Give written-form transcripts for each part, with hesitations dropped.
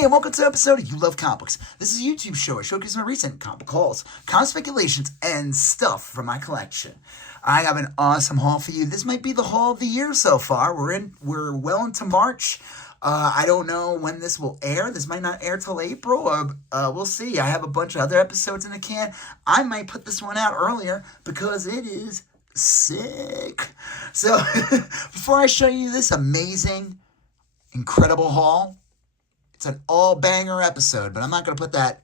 Hey, and welcome to an episode of You Love Comics. This is a YouTube show. I showcase my recent comic hauls, comic speculations, and stuff from my collection. I have an awesome haul for you. This might be the haul of the year so far. We're well into March. I don't know when this will air. This might not air till April. We'll see. I have a bunch of other episodes in the can. I might put this one out earlier because it is sick. So, before I show you this amazing, incredible haul, it's an all-banger episode, but I'm not going to put that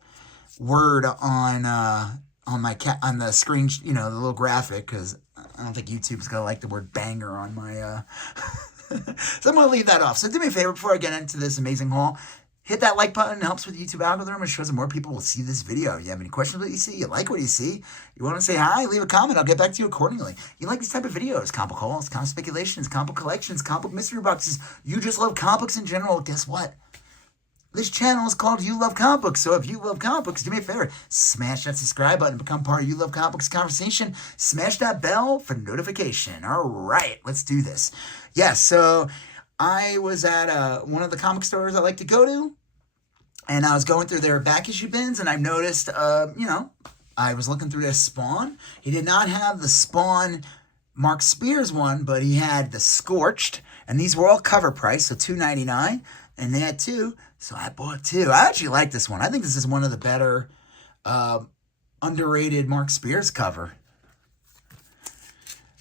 word on the screen, the little graphic, because I don't think YouTube's going to like the word banger on my... So I'm going to leave that off. So do me a favor before I get into this amazing haul. Hit that like button. It helps with the YouTube algorithm. It shows that more people will see this video. You have any questions what you see? You like what you see? You want to say hi? Leave a comment. I'll get back to you accordingly. You like these type of videos? Comic hauls, comic speculations, comic collections, comic mystery boxes. You just love comics in general. Guess what? This channel is called You Love Comics, so if you love comics, do me a favor, smash that subscribe button, become part of You Love Comics conversation, smash that bell for notification. All right, let's do this. Yes, so I was at one of the comic stores I like to go to, and I was going through their back issue bins, and I noticed, I was looking through their Spawn. He did not have the Spawn Mark Spears one, but he had the Scorched, and these were all cover price, so $2.99. And they had two, so I bought two. I actually like this one. I think this is one of the better underrated Mark Spears cover.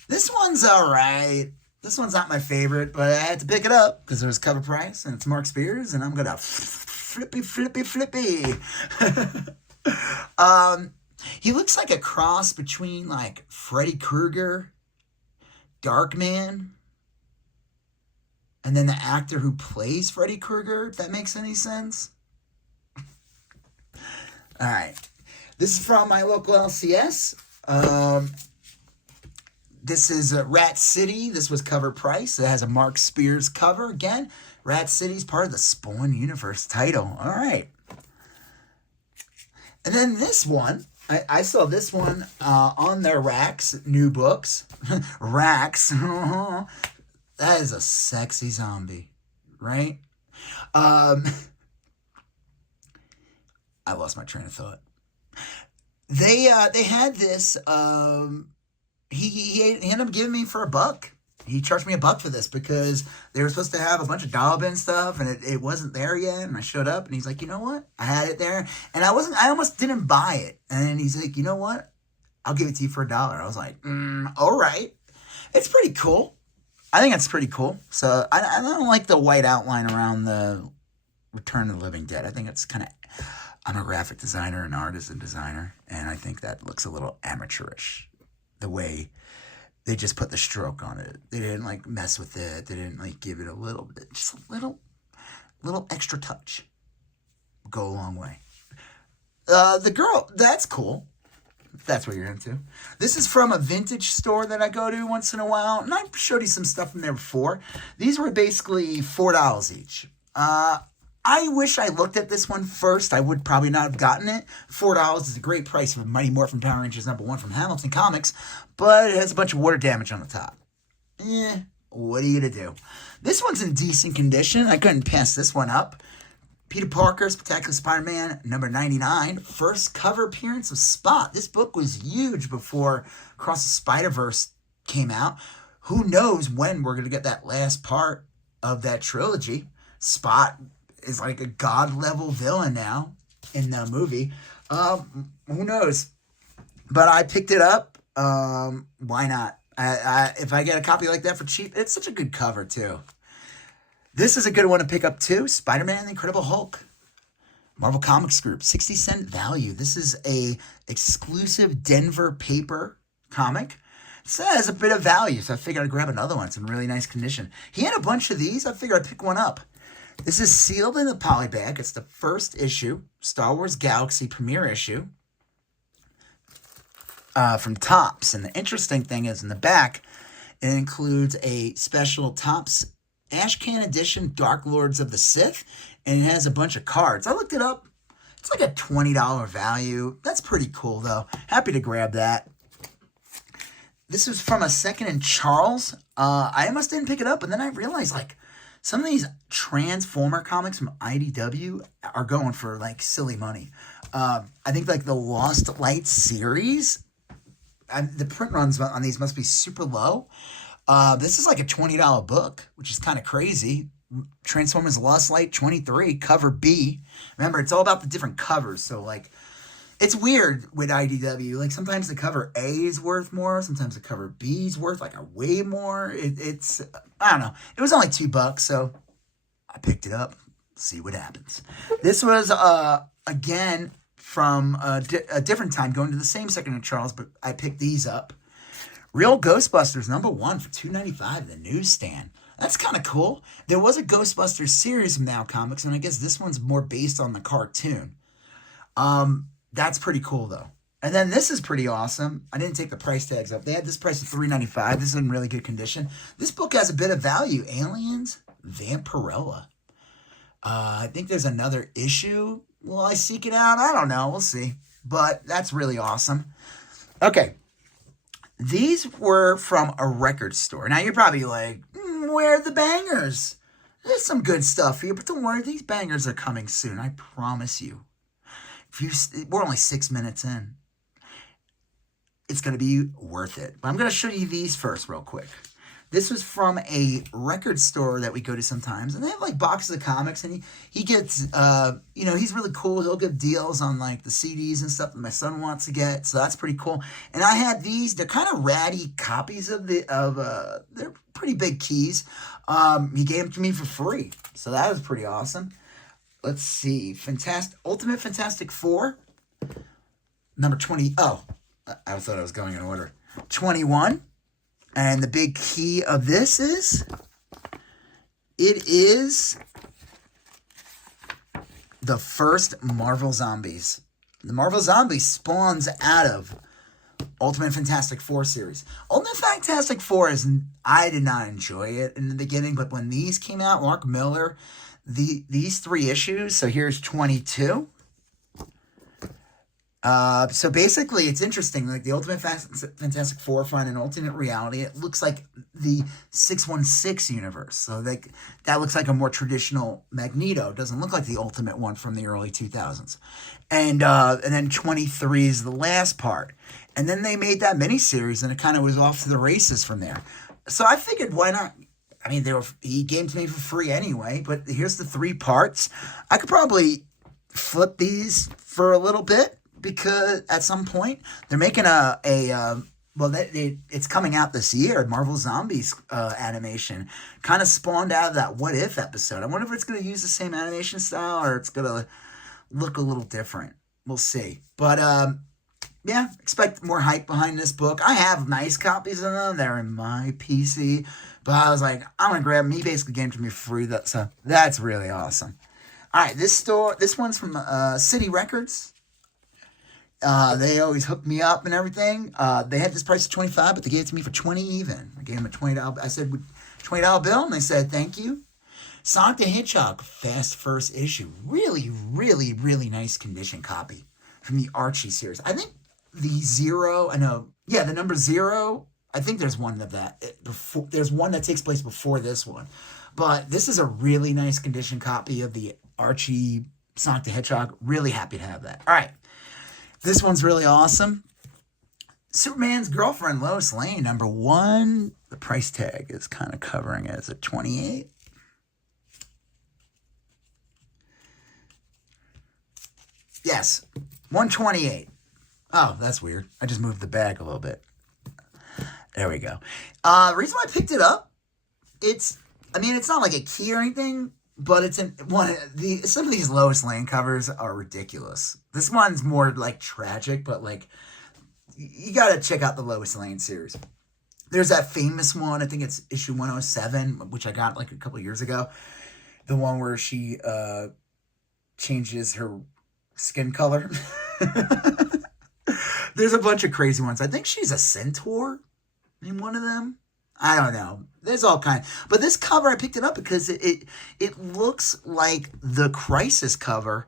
This one's all right. This one's not my favorite, but I had to pick it up because it was cover price, and it's Mark Spears, and I'm going to flippy. He looks like a cross between, like, Freddy Krueger, Darkman, and then the actor who plays Freddy Krueger, if that makes any sense. All right. This is from my local LCS. This is Rat City. This was cover price. It has a Mark Spears cover. Again, Rat City's part of the Spawn Universe title. All right. And then this one, I saw this one on their racks, new books. Racks. That is a sexy zombie, right? I lost my train of thought. They had this. He ended up giving me for $1. He charged me $1 for this because they were supposed to have a bunch of doll bin stuff, and it wasn't there yet. And I showed up, and he's like, you know what? I had it there, and I almost didn't buy it. And he's like, you know what? I'll give it to you for $1. I was like, all right. It's pretty cool. I think it's pretty cool. So I don't like the white outline around the Return of the Living Dead. I think it's kind of... I'm a graphic designer, an artist and designer, and I think that looks a little amateurish. The way they just put the stroke on it. They didn't, like, mess with it. They didn't, like, give it a little bit. Just a little extra touch. Go a long way. The girl, that's cool. That's what you're into. This is from a vintage store that I go to once in a while, and I've showed you some stuff from there before. These were basically $4 each. I wish I looked at this one first. I would probably not have gotten it. $4 is a great price for Mighty Morphin Power Rangers #1 from Hamilton Comics, but it has a bunch of water damage on the top. What are you going to do? This one's in decent condition. I couldn't pass this one up. Peter Parker, Spectacular Spider-Man, #99. First cover appearance of Spot. This book was huge before Across the Spider-Verse came out. Who knows when we're going to get that last part of that trilogy. Spot is like a god-level villain now in the movie. Who knows? But I picked it up. Why not? If I get a copy like that for cheap, it's such a good cover, too. This is a good one to pick up, too. Spider-Man, The Incredible Hulk. Marvel Comics Group, 60-cent value. This is a exclusive Denver paper comic. It has a bit of value, so I figured I'd grab another one. It's in really nice condition. He had a bunch of these. I figured I'd pick one up. This is sealed in a polybag. It's the first issue, Star Wars Galaxy premiere issue from Topps. And the interesting thing is in the back, it includes a special Topps Ashcan Edition Dark Lords of the Sith, and it has a bunch of cards. I looked it up. It's like a $20 value. That's pretty cool, though. Happy to grab that. This was from a Second and Charles. I almost didn't pick it up, and then I realized, like, Some of these Transformer comics from IDW are going for like silly money. I think like the Lost Light series, the print runs on these must be super low. This is like a $20 book, which is kind of crazy. Transformers Lost Light 23, cover B. Remember, it's all about the different covers. So, like, it's weird with IDW. Like, sometimes the cover A is worth more. Sometimes the cover B is worth, like, a way more. It's, I don't know. It was only $2, so I picked it up. See what happens. This was, again, from a different time, going to the same second of Charles, but I picked these up. Real Ghostbusters #1 for $2.95 at the newsstand. That's kind of cool. There was a Ghostbusters series from Now Comics, and I guess this one's more based on the cartoon. That's pretty cool, though. And then this is pretty awesome. I didn't take the price tags up. They had this price at $3.95. This is in really good condition. This book has a bit of value. Aliens, Vampirella. I think there's another issue. Will I seek it out? I don't know. We'll see. But that's really awesome. Okay. These were from a record store. Now, you're probably like, where are the bangers? There's some good stuff here, but don't worry. These bangers are coming soon. I promise you. We're only 6 minutes in. It's going to be worth it. But I'm going to show you these first real quick. This was from a record store that we go to sometimes, and they have like boxes of comics, and he gets, he's really cool. He'll give deals on like the CDs and stuff that my son wants to get, so that's pretty cool. And I had these. They're kind of ratty copies of they're pretty big keys. He gave them to me for free, so that was pretty awesome. Let's see, Ultimate Fantastic Four, number 20. Oh, I thought I was going in order. 21. And the big key of this is, it is the first Marvel Zombies. The Marvel Zombies spawns out of Ultimate Fantastic Four series. Ultimate Fantastic Four I did not enjoy it in the beginning, but when these came out, Mark Miller, these 3 issues, so here's 22. So basically, it's interesting. Like the Ultimate Fantastic Four find an alternate reality. It looks like the 616 universe. So that looks like a more traditional Magneto. It doesn't look like the Ultimate one from the early 2000s. And then 23 is the last part. And then they made that miniseries, and it kind of was off to the races from there. So I figured, why not? I mean, he gave them to me for free anyway. But here's the 3 parts. I could probably flip these for a little bit. Because at some point they're making it's coming out this year. Marvel Zombies animation kind of spawned out of that What If episode. I wonder if it's going to use the same animation style or it's going to look a little different. We'll see. But yeah, expect more hype behind this book. I have nice copies of them. They're in my PC, but I was like, I'm gonna grab them. He basically gave them to me for free. So that's really awesome. All right, this one's from City Records. They always hook me up and everything. They had this price of $25, but they gave it to me for $20 even. I gave them a $20. I said, $20 bill, and they said, thank you. Sonic the Hedgehog, fast first issue. Really, really, really nice condition copy from the Archie series. I think the number 0, I think there's one of that. There's one that takes place before this one. But this is a really nice condition copy of the Archie Sonic the Hedgehog. Really happy to have that. All right. This one's really awesome. Superman's Girlfriend, Lois Lane, #1. The price tag is kind of covering it as a 28. Yes, 128. Oh, that's weird. I just moved the bag a little bit. There we go. The reason why I picked it up, it's not like a key or anything, but it's some of these Lois Lane covers are ridiculous. This one's more like tragic, but like you gotta check out the Lois Lane series. There's that famous one, I think it's issue 107, which I got like a couple years ago. The one where she changes her skin color. There's a bunch of crazy ones. I think she's a centaur in one of them. I don't know. There's all kinds. But this cover, I picked it up because it looks like the Crisis cover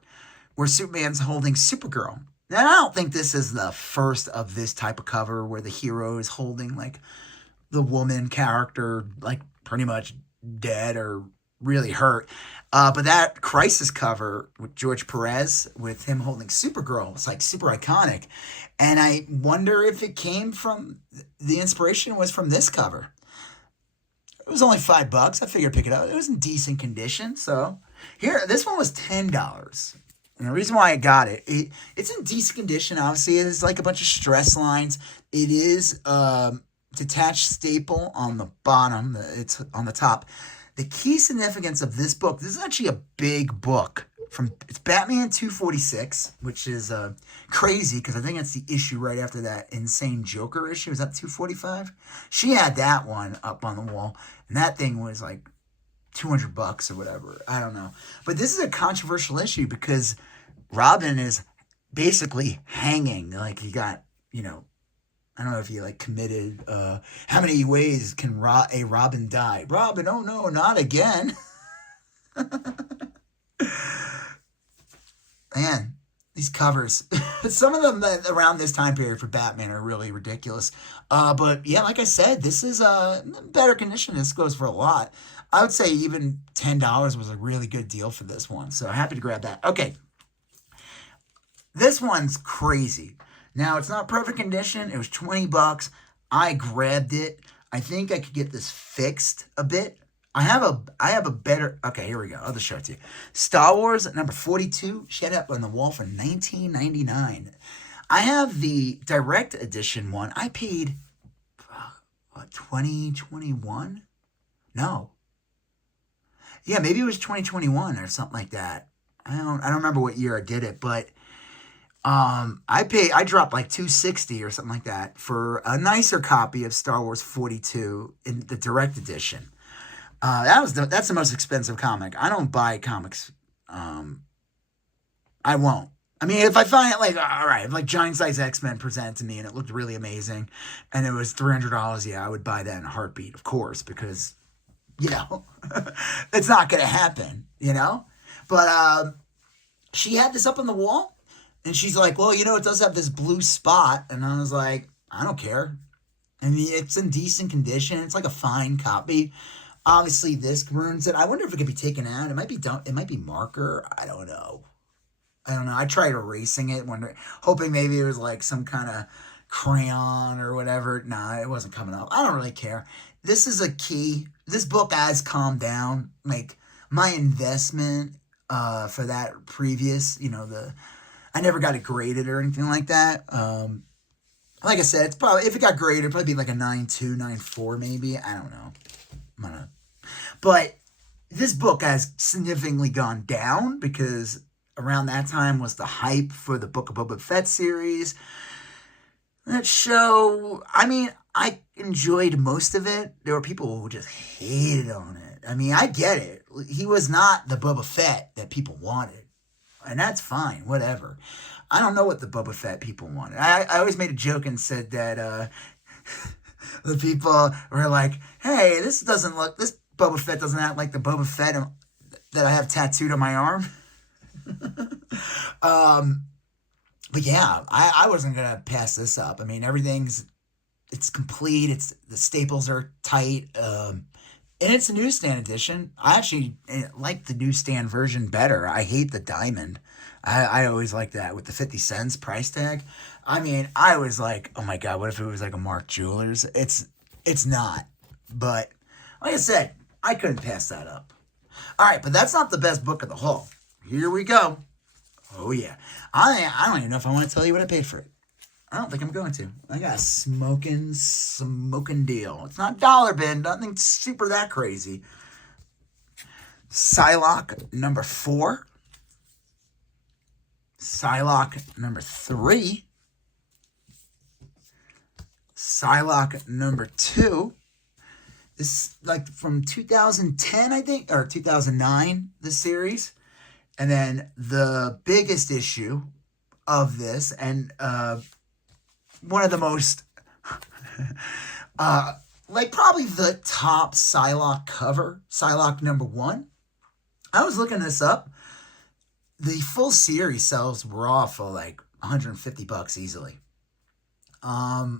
where Superman's holding Supergirl. Now, I don't think this is the first of this type of cover where the hero is holding like the woman character like pretty much dead or really hurt. But that Crisis cover with George Perez with him holding Supergirl was like super iconic. And I wonder if it came from the inspiration was from this cover. It was only $5. I figured pick it up. It was in decent condition. So here, this one was $10. And the reason why I got it's in decent condition. Obviously, it's like a bunch of stress lines. It is detached staple on the bottom. It's on the top. The key significance of this book. This is actually a big book. It's Batman 246, which is crazy because I think it's the issue right after that insane Joker issue. Is that 245? She had that one up on the wall, and that thing was like $200 or whatever. I don't know. But this is a controversial issue because Robin is basically hanging. Like he got, I don't know if he like committed. How many ways can a Robin die? Robin, oh no, not again. Man, these covers. Some of them around this time period for Batman are really ridiculous. But yeah, like I said, this is better condition. This goes for a lot. I would say even $10 was a really good deal for this one. So happy to grab that. Okay. This one's crazy. Now, it's not perfect condition. It was $20. I grabbed it. I think I could get this fixed a bit. I have a better... Okay, here we go. I'll just show it to you. Star Wars at number 42. She had it up on the wall for $19.99. I have the direct edition one. I paid, what, 2021? No. Yeah, maybe it was 2021 or something like that. I don't remember what year I did it, but I dropped like $260 or something like that for a nicer copy of Star Wars 42 in the direct edition. That's the most expensive comic. I don't buy comics. I won't. I mean, if I find it like, all right, if like Giant Size X-Men presented to me and it looked really amazing and it was $300, yeah, I would buy that in a heartbeat, of course, because, it's not going to happen, But she had this up on the wall and she's like, well, it does have this blue spot. And I was like, I don't care. I mean, it's in decent condition. It's like a fine copy. Obviously, this ruins it. I wonder if it could be taken out. It might be done. It might be marker. I don't know. I tried erasing it, hoping maybe it was like some kind of crayon or whatever. Nah, it wasn't coming up. I don't really care. This is a key. This book has calmed down. Like my investment for that previous, I never got it graded or anything like that. Like I said, it's probably, if it got graded, it'd probably be like a 9.2, 9.4 maybe. I don't know. But this book has significantly gone down because around that time was the hype for the Book of Boba Fett series. That show, I mean, I enjoyed most of it. There were people who just hated on it. I mean, I get it. He was not the Boba Fett that people wanted. And that's fine, whatever. I don't know what the Boba Fett people wanted. I always made a joke and said that the people were like, hey, this Boba Fett doesn't act like the Boba Fett that I have tattooed on my arm. But yeah, I wasn't going to pass this up. I mean, it's complete. The staples are tight. And it's a newsstand edition. I actually like the newsstand version better. I hate the diamond. I always like that with the 50 cents price tag. I mean, I was like, oh my God, what if it was like a Mark Jewelers? It's not. But like I said, I couldn't pass that up. All right, but that's not the best book of the haul. Here we go. Oh yeah. I don't even know if I want to tell you what I paid for it. I don't think I'm going to. I got a smoking deal. It's not dollar bin, nothing super that crazy. Psylocke number 4. Psylocke number 3. Psylocke number 2. This like from 2010, I think, or 2009, this series. And then the biggest issue of this, and one of the most, like probably the top Psylocke cover, Psylocke number 1. I was looking this up. The full series sells raw for like $150 easily. I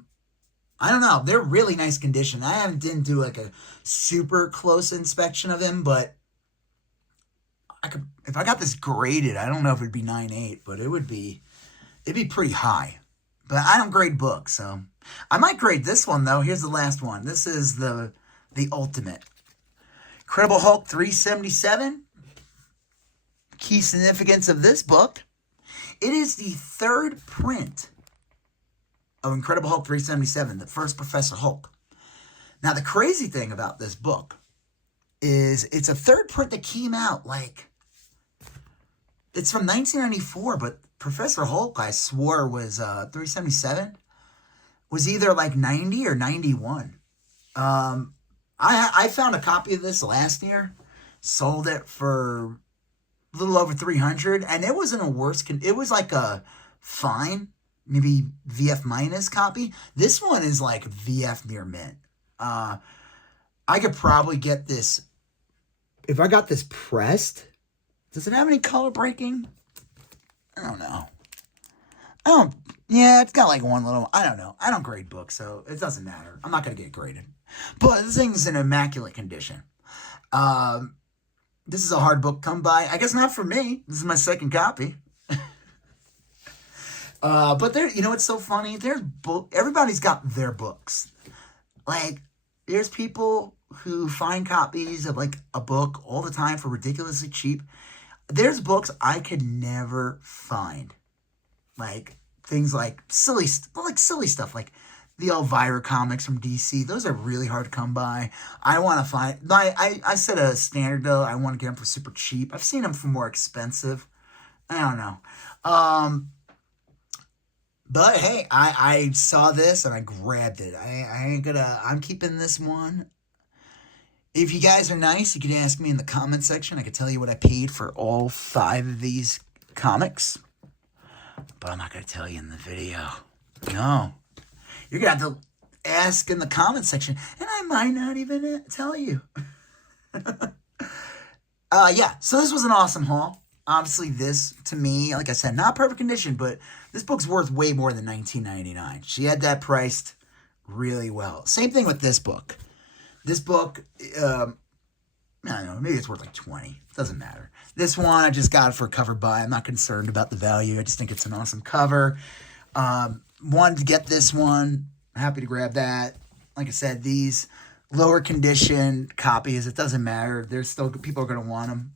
don't know. They're really nice condition. Didn't do like a super close inspection of them, but if I got this graded, I don't know if it'd be 9.8, but it'd be pretty high. But I don't grade books, so I might grade this one though. Here's the last one. This is the ultimate. Incredible Hulk 377. Key significance of this book. It is the third print of Incredible Hulk 377, the first Professor Hulk. Now, the crazy thing about this book is it's a third print that came out, like, it's from 1994, but Professor Hulk, I swore, was 377, was either like 90 or 91. I found a copy of this last year, sold it for a little over 300, and it was in a worse it was like a fine, maybe VF minus copy. This one is like VF near mint. I could probably get this if I got this pressed. Does it have any color breaking? I don't know. Yeah, it's got like one little, I don't know. I don't grade books, so it doesn't matter. I'm not going to get graded. But this thing's in immaculate condition. This is a hard book to come by. I guess not for me. This is my second copy. But there, you know what's so funny? Everybody's got their books. Like, there's people who find copies of like a book all the time for ridiculously cheap. There's books I could never find. Like things like silly stuff like the Elvira comics from DC. Those are really hard to come by. I want to find, I set a standard though. I want to get them for super cheap. I've seen them for more expensive. I don't know. But hey, I saw this and I grabbed it. I'm keeping this one. If you guys are nice, you can ask me in the comment section. I can tell you what I paid for all 5 of these comics. But I'm not going to tell you in the video. No. You're going to have to ask in the comment section. And I might not even tell you. Yeah, so this was an awesome haul. Obviously, this, to me, like I said, not perfect condition, but this book's worth way more than $19.99. She had that priced really well. Same thing with this book. This book, I don't know, maybe it's worth like $20. Doesn't matter. This one, I just got it for a cover buy. I'm not concerned about the value. I just think it's an awesome cover. Wanted to get this one. Happy to grab that. Like I said, these lower condition copies, it doesn't matter. There's still, people are going to want them.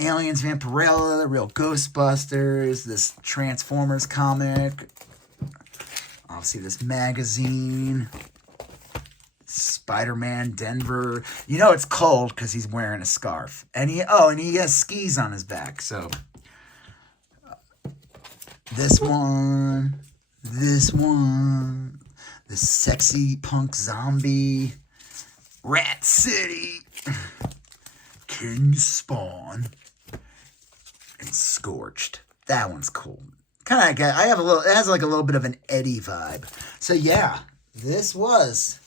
Aliens, Vampirella, the real Ghostbusters, this Transformers comic. Obviously, this magazine. Spider-Man, Denver. You know it's cold because he's wearing a scarf. And he has skis on his back. So, this one. The sexy punk zombie. Rat City. King Spawn. And Scorched. That one's cool. Kind of, it has like a little bit of an Eddie vibe. So yeah, this was,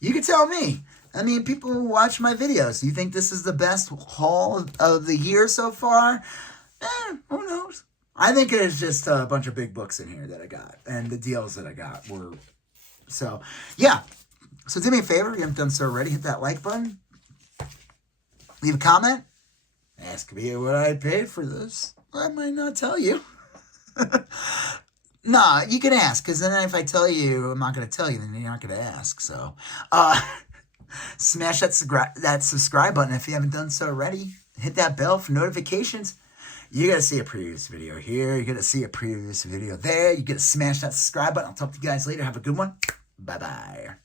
you can tell me. I mean, people who watch my videos, you think this is the best haul of the year so far? Who knows? I think it is just a bunch of big books in here that I got. And the deals that I got were, so yeah. So do me a favor, if you haven't done so already, hit that like button. Leave a comment. Ask me what I paid for this. I might not tell you. Nah, you can ask, because then if I tell you I'm not going to tell you, then you're not going to ask. So, smash that subscribe button if you haven't done so already. Hit that bell for notifications. You're going to see a previous video here. You're going to see a previous video there. You're going to smash that subscribe button. I'll talk to you guys later. Have a good one. Bye-bye.